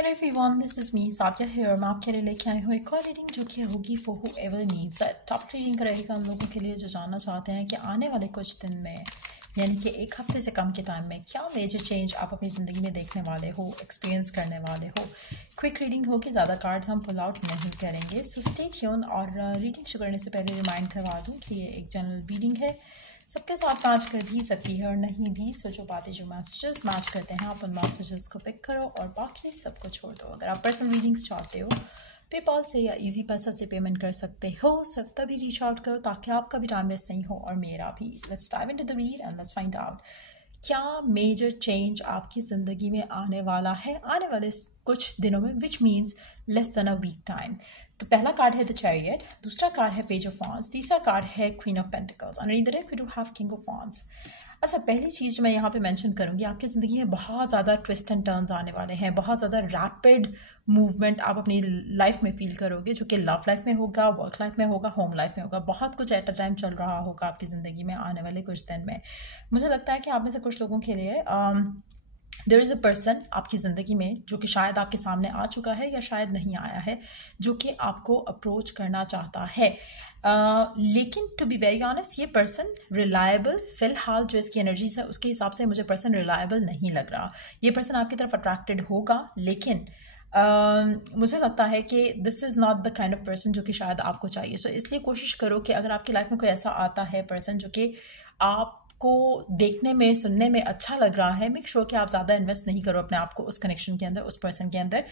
Hello everyone, this is me Sathiya here. मैं आपके लिए लेके आई हूँ एक और रीडिंग जो कि होगी for whoever needs it. Top reading रहेगा उन लोगों के लिए जो जानना चाहते हैं कि आने वाले कुछ दिन में, यानी कि एक हफ्ते से कम के टाइम में, क्या मेजर चेंज आप अपनी ज़िंदगी में देखने वाले हो, एक्सपीरियंस करने वाले हो। क्विक रीडिंग होगी, ज़्यादा कार्ड्स हम पुल आउट नहीं करेंगे। So stay tune. और रीडिंग शुरू करने से पहले रिमाइंड करवा दूँ कि ये एक जनरल रीडिंग है, सबके साथ मैच कर भी सकती है और नहीं भी। सो जो बातें, जो मैसेजेस मैच करते हैं, आप उन मैसेजेस को पिक करो और बाकी सबको छोड़ दो। अगर आप पर्सनल रीडिंग्स चाहते हो, पेपाल से या इजी पैसा से पेमेंट कर सकते हो। सिर्फ तभी रीच आउट करो ताकि आपका भी टाइम वेस्ट नहीं हो और मेरा भी। Let's dive into the read and let's find out क्या मेजर चेंज आपकी ज़िंदगी में आने वाला है आने वाले कुछ दिनों में, which means less than a week time. तो पहला कार्ड है द चैरियट, दूसरा कार्ड है पेज ऑफ वांड्स, तीसरा कार्ड है queen of pentacles, underneath the deck we do have king of wands. अच्छा, पहली चीज़ जो मैं यहाँ पे मेंशन करूँगी, आपकी ज़िंदगी में बहुत ज़्यादा ट्विस्ट एंड टर्न्स आने वाले हैं, बहुत ज़्यादा रैपिड मूवमेंट आप अपनी लाइफ में फील करोगे, जो कि लव लाइफ में होगा, वर्क लाइफ में होगा, होम लाइफ में होगा। बहुत कुछ एट अ टाइम चल रहा होगा आपकी ज़िंदगी में आने वाले कुछ दिन में। मुझे लगता है कि आप में से कुछ लोगों के लिए देयर इज़ अ पर्सन आपकी ज़िंदगी में जो कि शायद आपके सामने आ चुका है या शायद नहीं आया है, जो कि आपको अप्रोच करना चाहता है। लेकिन टू बी वेरी ऑनेस्ट, ये पर्सन रिलायबल, फिलहाल जो इसकी एनर्जीज है उसके हिसाब से मुझे पर्सन रिलायबल नहीं लग रहा। ये पर्सन आपकी तरफ अट्रैक्टेड होगा, लेकिन मुझे लगता है कि this is not the kind of person जो कि शायद आपको चाहिए। सो इसलिए कोशिश करो कि अगर आपकी लाइफ में कोई ऐसा आता है पर्सन जो कि आपको देखने में, सुनने में अच्छा लग रहा है, मेक श्योर कि आप ज़्यादा इन्वेस्ट नहीं करो अपने आप को उस कनेक्शन के अंदर, उस पर्सन के अंदर,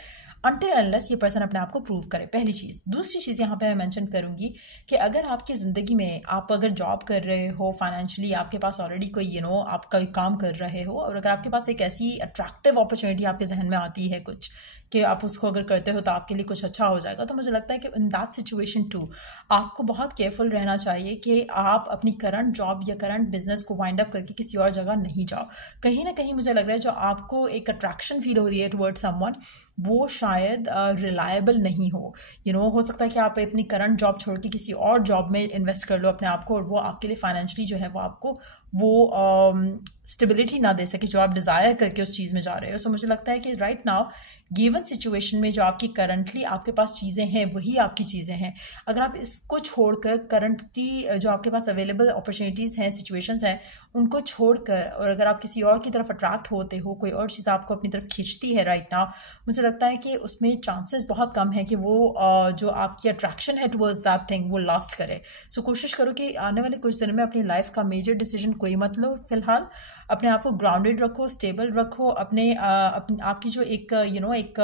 अनटिल अनलेस ये पर्सन अपने आप को प्रूव करे। पहली चीज़। दूसरी चीज़ यहाँ पे मैं मेंशन करूँगी कि अगर आपकी ज़िंदगी में आप अगर जॉब कर रहे हो, फाइनेंशियली आपके पास ऑलरेडी कोई आप कोई काम कर रहे हो, और अगर आपके पास एक ऐसी अट्रैक्टिव अपॉर्चुनिटी आपके जहन में आती है कुछ कि आप उसको अगर करते हो तो आपके लिए कुछ अच्छा हो जाएगा, तो मुझे लगता है कि इन दैट सिचुएशन टू आपको बहुत केयरफुल रहना चाहिए कि आप अपनी करंट जॉब या करंट बिजनेस को वाइंड अप करके किसी और जगह नहीं जाओ। कहीं ना कहीं मुझे लग रहा है जो आपको एक अट्रैक्शन फील हो रही है टुवर्ड्स समवन, वो शायद रिलायबल नहीं हो। हो सकता है कि आप अपनी करंट जॉब छोड़ के किसी और जॉब में इन्वेस्ट कर लो अपने आप को, और वो आपके लिए फाइनेंशियली जो है वो आपको वो स्टेबिलिटी ना दे सके जो आप डिज़ायर करके उस चीज़ में जा रहे हो। सो मुझे लगता है कि राइट नाउ गिवन सिचुएशन में जो आपकी करंटली आपके पास चीज़ें हैं वही आपकी चीज़ें हैं। अगर आप इसको छोड़कर करंटली जो आपके पास अवेलेबल अपॉर्चुनिटीज़ हैं, सिचुएशंस हैं, उनको छोड़कर, और अगर आप किसी और की तरफ अट्रैक्ट होते हो, कोई और चीज़ आपको अपनी तरफ खींचती है राइट नाउ, मुझे लगता है कि उसमें चांसेस बहुत कम है कि वो जो आपकी अट्रैक्शन है टुवर्ड्स दैट थिंग वो लास्ट करे। सो कोशिश करो कि आने वाले कुछ दिनों में अपनी लाइफ का मेजर डिसीजन कोई मत लो फिलहाल। अपने आप को ग्राउंडेड रखो, स्टेबल रखो, अपने आपकी जो एक एक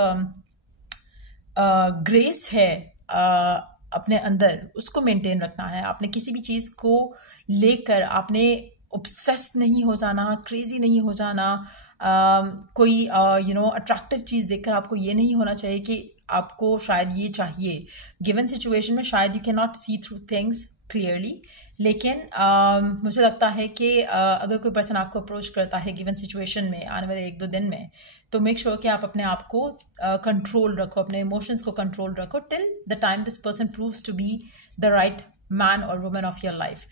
ग्रेस है अपने अंदर, उसको मेंटेन रखना है। आपने किसी भी चीज़ को लेकर आपने ऑब्सेस नहीं हो जाना, क्रेजी नहीं हो जाना। कोई अट्रैक्टिव चीज़ देखकर आपको ये नहीं होना चाहिए कि आपको शायद ये चाहिए। गिवन सिचुएशन में शायद you can not see through things clearly, लेकिन मुझे लगता है कि अगर कोई पर्सन आपको अप्रोच करता है गिवन सिचुएशन में आने वाले 1-2 दिन में, तो मेक श्योर कि आप अपने आप को कंट्रोल रखो, अपने इमोशंस को कंट्रोल रखो till the time this person proves to be the right man और women of your life.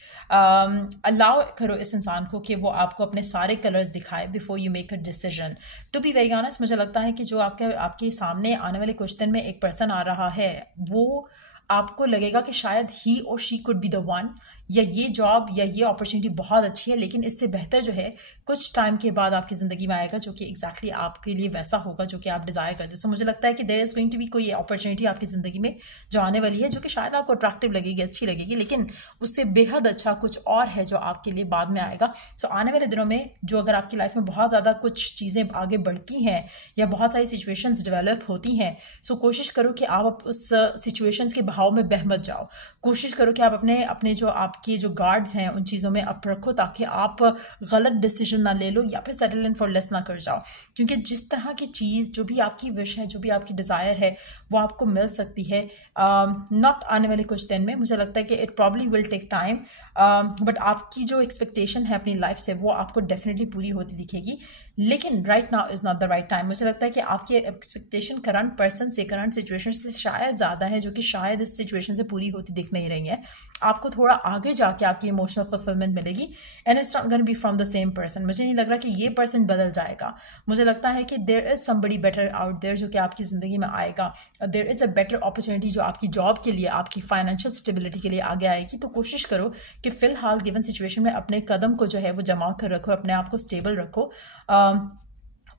Allow करो इस इंसान को कि वो आपको अपने सारे कलर्स दिखाए before you make a decision. To be very honest, मुझे लगता है कि जो आपके सामने आने वाले कुछ दिन में एक पर्सन आ रहा है, वो आपको लगेगा कि शायद ही और she could be the one, या ये जॉब या ये अपॉर्चुनिटी बहुत अच्छी है, लेकिन इससे बेहतर जो है कुछ टाइम के बाद आपकी ज़िंदगी में आएगा जो कि एग्जैक्टली आपके लिए वैसा होगा जो कि आप डिज़ायर करते हो। सो मुझे लगता है कि there is going to be कोई अपॉर्चुनिटी आपकी ज़िंदगी में जो आने वाली है, जो कि शायद आपको अट्रैक्टिव लगेगी, अच्छी लगेगी, लेकिन उससे बेहद अच्छा कुछ और है जो आपके लिए बाद में आएगा। सो आने वाले दिनों में जो अगर आपकी लाइफ में बहुत ज़्यादा कुछ चीज़ें आगे बढ़ती हैं या बहुत सारी सिचुएशंस डेवलप होती हैं, सो कोशिश करो कि आप उस सिचुएशंस के बहाव में बह मत जाओ। कोशिश करो कि आप अपने जो आपके जो गार्ड्स हैं उन चीज़ों में अप रखो, ताकि आप गलत डिसीजन ना ले लो या फिर सेटल इन फॉर लेस ना कर जाओ। क्योंकि जिस तरह की चीज़, जो भी आपकी विश है, जो भी आपकी डिज़ायर है, वो आपको मिल सकती है नॉट आने वाले कुछ दिन में। मुझे लगता है कि it probably will take time. But आपकी जो एक्सपेक्टेशन है अपनी लाइफ से वो आपको डेफिनेटली पूरी होती दिखेगी, लेकिन right now is not the right time. मुझे लगता है कि आपकी एक्सपेक्टेशन करंट पर्सन से, करंट सिचुएशन से शायद ज़्यादा है, जो कि शायद इस सिचुएशन से पूरी होती दिख नहीं रही है। आपको थोड़ा आगे जाके आपकी इमोशनल फुलफिलमेंट मिलेगी, and it's not gonna be from the same person. मुझे नहीं लग रहा कि ये पर्सन बदल जाएगा। मुझे लगता है कि there is somebody better out there जो कि आपकी ज़िंदगी में आएगा। There is a better opportunity जो आपकी जॉब के लिए, आपकी फाइनेंशियल स्टेबिलिटी के लिए आगे आएगी। तो कोशिश करो कि फ़िलहाल गिवन सिचुएशन में अपने कदम को जो है वो जमा कर रखो, अपने आप को स्टेबल रखो,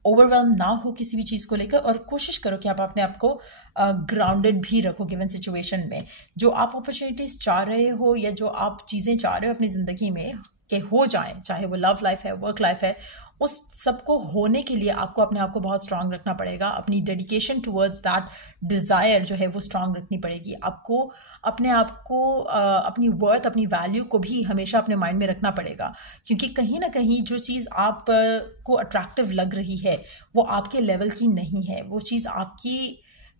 ओवरवेलम ना हो किसी भी चीज़ को लेकर, और कोशिश करो कि आप अपने आप को ग्राउंडेड भी रखो गिवन सिचुएशन में। जो आप अपॉर्चुनिटीज़ चाह रहे हो या जो आप चीज़ें चाह रहे हो अपनी ज़िंदगी में कि हो जाएं, चाहे वो लव लाइफ है, वर्क लाइफ है, उस सबको होने के लिए आपको अपने आप को बहुत स्ट्रांग रखना पड़ेगा। अपनी डेडिकेशन टुवर्ड्स दैट डिज़ायर जो है वो स्ट्रांग रखनी पड़ेगी। आपको अपने आप को अपनी वर्थ, अपनी वैल्यू को भी हमेशा अपने माइंड में रखना पड़ेगा, क्योंकि कहीं ना कहीं जो चीज़ आप को अट्रैक्टिव लग रही है वो आपके लेवल की नहीं है। वो चीज़ आपकी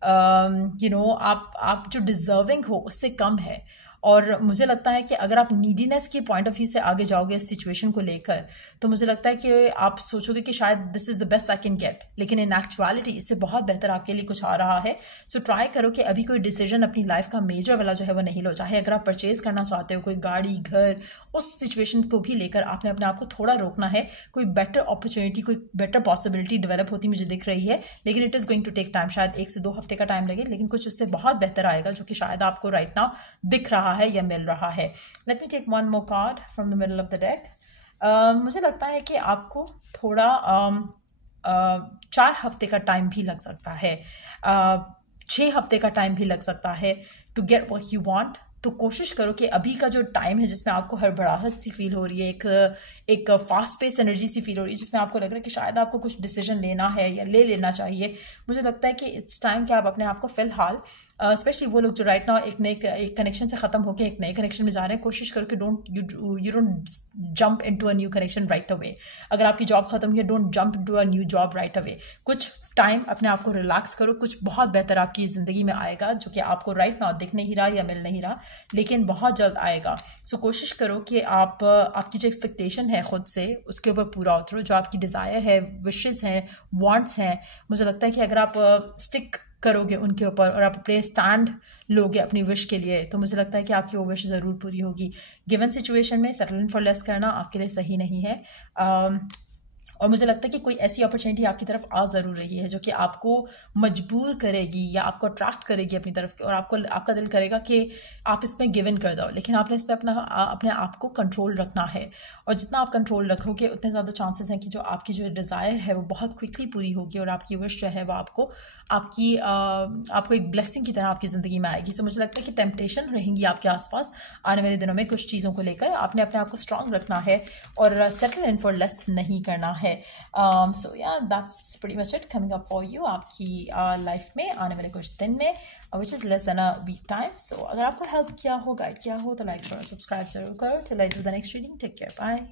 आप जो डिज़र्विंग हो उससे कम है। और मुझे लगता है कि अगर आप नीडीनेस की पॉइंट ऑफ व्यू से आगे जाओगे इस सिचुएशन को लेकर, तो मुझे लगता है कि आप सोचोगे कि शायद this is the best I can get, लेकिन इन एक्चुअलिटी इससे बहुत बेहतर आपके लिए कुछ आ रहा है। सो ट्राई करो कि अभी कोई डिसीजन अपनी लाइफ का मेजर वाला जो है वो नहीं लो। चाहे अगर आप परचेज करना चाहते हो कोई गाड़ी, घर, उस सिचुएशन को भी लेकर आपने अपने आप को थोड़ा रोकना है। कोई बेटर अपॉर्चुनिटी, कोई बेटर पॉसिबिलिटी डेवलप होती मुझे दिख रही है, लेकिन it is going to take time. शायद 1 से 2 हफ्ते का टाइम लगे, लेकिन कुछ उससे बहुत बेहतर आएगा जो कि शायद आपको राइट नाउ दिख रहा है या मिल रहा है। Let me take one more card from the middle of the deck. मुझे लगता है कि आपको थोड़ा 4 हफ्ते का टाइम भी लग सकता है, 6 हफ्ते का टाइम भी लग सकता है to get what you want. तो कोशिश करो कि अभी का जो टाइम है जिसमें आपको हड़बड़ाहट सी फील हो रही है, एक फास्ट पेस एनर्जी सी फील हो रही है, जिसमें आपको लग रहा है कि शायद आपको कुछ डिसीजन लेना है या ले लेना चाहिए, मुझे लगता है कि इट्स टाइम कि आप अपने आप को फिलहाल, स्पेशली वो लोग जो राइट नाउ एक कनेक्शन से ख़त्म होकर एक नए कनेक्शन में जा रहे हैं, कोशिश करो कि you don't jump into a new connection right away. अगर आपकी जॉब खत्म हुई है, don't jump into a new job right away. कुछ टाइम अपने आप को रिलैक्स करो, कुछ बहुत बेहतर आपकी ज़िंदगी में आएगा जो कि आपको राइट नाउ दिख नहीं रहा या मिल नहीं रहा, लेकिन बहुत जल्द आएगा। सो कोशिश करो कि आप आपकी जो एक्सपेक्टेशन है खुद से उसके ऊपर पूरा उतरो। जो आपकी डिज़ायर है, विशेज़ हैं, वांट्स हैं, मुझे लगता है कि अगर आप स्टिक करोगे उनके ऊपर और आप अपने स्टैंड लोगे अपनी विश के लिए, तो मुझे लगता है कि आपकी वो विश ज़रूर पूरी होगी। गिवन सिचुएशन में सेटल इन फॉर लेस करना आपके लिए सही नहीं है। और मुझे लगता है कि कोई ऐसी अपॉर्चुनिटी आपकी तरफ आ ज़रूर रही है जो कि आपको मजबूर करेगी या आपको अट्रैक्ट करेगी अपनी तरफ, और आपका दिल करेगा कि आप इसमें गिव इन कर दो, लेकिन आपने इस पर अपने आप को कंट्रोल रखना है। और जितना आप कंट्रोल रखोगे उतने ज़्यादा चांसेस हैं कि जो आपकी जो डिज़ायर है वो बहुत क्विकली पूरी होगी और आपकी विश जो है वो आपको एक ब्लेसिंग की तरह आपकी ज़िंदगी में आएगी। सो मुझे लगता है कि टेम्पटेशन रहेंगी आपके आसपास आने वाले दिनों में कुछ चीज़ों को लेकर। आपने अपने आप को स्ट्रांग रखना है और सेटल इन फॉर लेस नहीं करना है। So yeah that's pretty much it coming up for you आपकी लाइफ में आने वाले कुछ दिन में, which is less than a week time. So अगर आपको हेल्प किया हो, गाइड किया हो, तो लाइक शेयर सब्सक्राइब जरूर करो। Till I do the next reading, take care, bye.